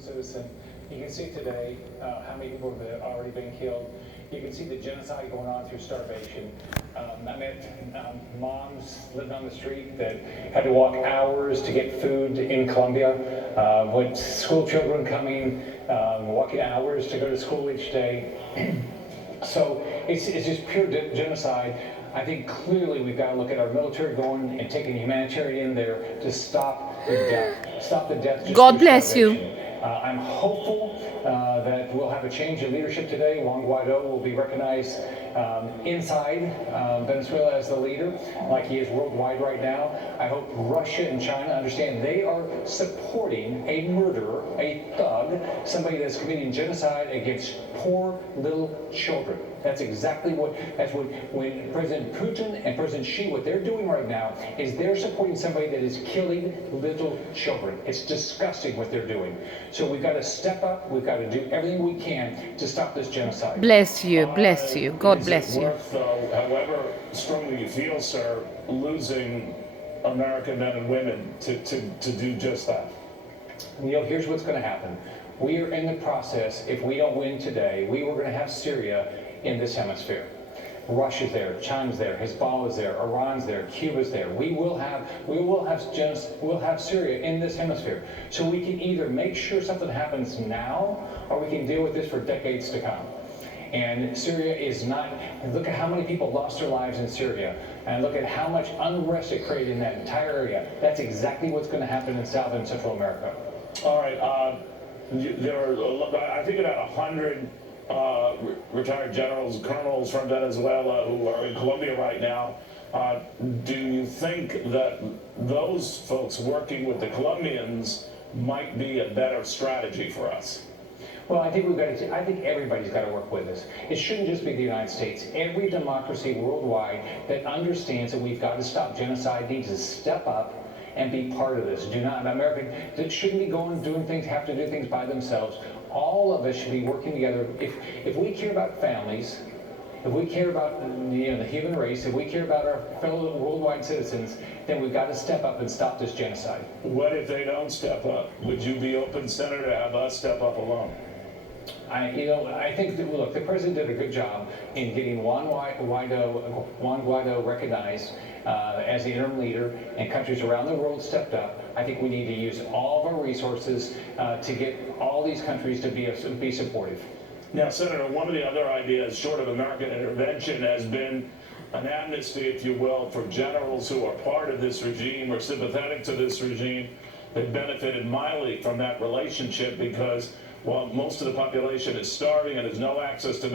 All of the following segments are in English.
citizen. You can see today how many people have already been killed. You can see the genocide going on through starvation. I met moms living on the street that had to walk hours to get food in Colombia, with school children coming, walking hours to go to school each day. So it's just pure genocide. I think clearly we've got to look at our military going and taking humanitarian there to stop the death. Stop the death. God bless you. I'm hopeful that we'll have a change in leadership today. Juan Guaido will be recognized inside Venezuela as the leader, like he is worldwide right now. I hope Russia and China understand they are supporting a murderer, a thug, somebody that's committing genocide against poor little children. That's exactly when President Putin and President Xi, what they're doing right now is they're supporting somebody that is killing little children. It's disgusting what they're doing. So we've got to step up. We've got to do everything we can to stop this genocide. Bless you, bless you. God bless you. Worth, though, however strongly you feel, sir, losing American men and women to do just that? Neil, here's what's going to happen. We are in the process. If we don't win today, we were going to have Syria in this hemisphere. Russia's there, China's there, Hezbollah's there, Iran's there, Cuba's there. We'll have Syria in this hemisphere. So we can either make sure something happens now, or we can deal with this for decades to come. And Syria is not, look at how many people lost their lives in Syria, and look at how much unrest it created in that entire area. That's exactly what's going to happen in South and Central America. All right, there are, I think, about 100 retired generals, colonels from Venezuela who are in Colombia right now. Do you think that those folks working with the Colombians might be a better strategy for us? Well, I think I think everybody's got to work with us. It shouldn't just be the United States. Every democracy worldwide that understands that we've got to stop genocide needs to step up and be part of this. America that shouldn't be have to do things by themselves. All of us should be working together. If we care about families, if we care about the human race, if we care about our fellow worldwide citizens, then we've got to step up and stop this genocide. What if they don't step up? Would you be open, Senator, to have us step up alone? I think that, look, the president did a good job in getting Juan Guaido recognized as the interim leader, and countries around the world stepped up. I think we need to use all of our resources to get all these countries to be supportive. Now, Senator, one of the other ideas, short of American intervention, has been an amnesty, if you will, for generals who are part of this regime or sympathetic to this regime. They benefited mightily from that relationship because while most of the population is starving and has no access to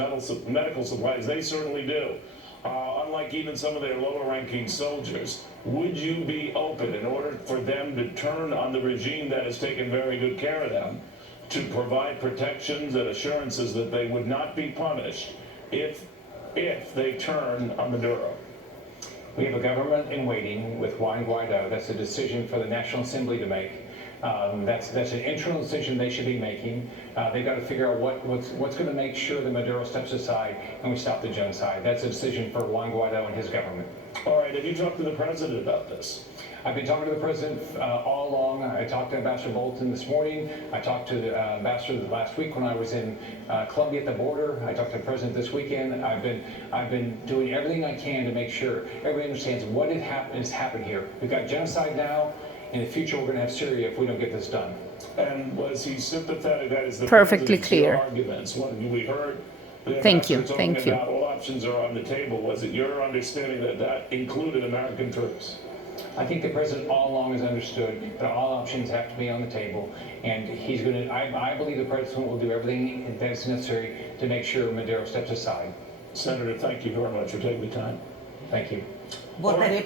medical supplies, they certainly do. Unlike even some of their lower-ranking soldiers, would you be open, in order for them to turn on the regime that has taken very good care of them, to provide protections and assurances that they would not be punished if they turn on Maduro? We have a government in waiting with Juan Guaido. That's a decision for the National Assembly to make. That's an internal decision they should be making. They've got to figure out what's going to make sure that Maduro steps aside and we stop the genocide. That's a decision for Juan Guaido and his government. All right, have you talked to the president about this? I've been talking to the president all along. I talked to Ambassador Bolton this morning. I talked to the ambassador last week when I was in Colombia at the border. I talked to the president this weekend. I've been doing everything I can to make sure everybody understands what has happened here. We've got genocide now. In the future, we're going to have Syria if we don't get this done. And was he sympathetic? That is the Perfectly clear. Arguments. When we heard the Thank you. talking Thank you. about all options are on the table, was it your understanding that that included American troops? I think the president all along has understood that all options have to be on the table, and he's going to. I believe the president will do everything that's necessary to make sure Maduro steps aside. Senator, thank you very much for taking the time. Thank you.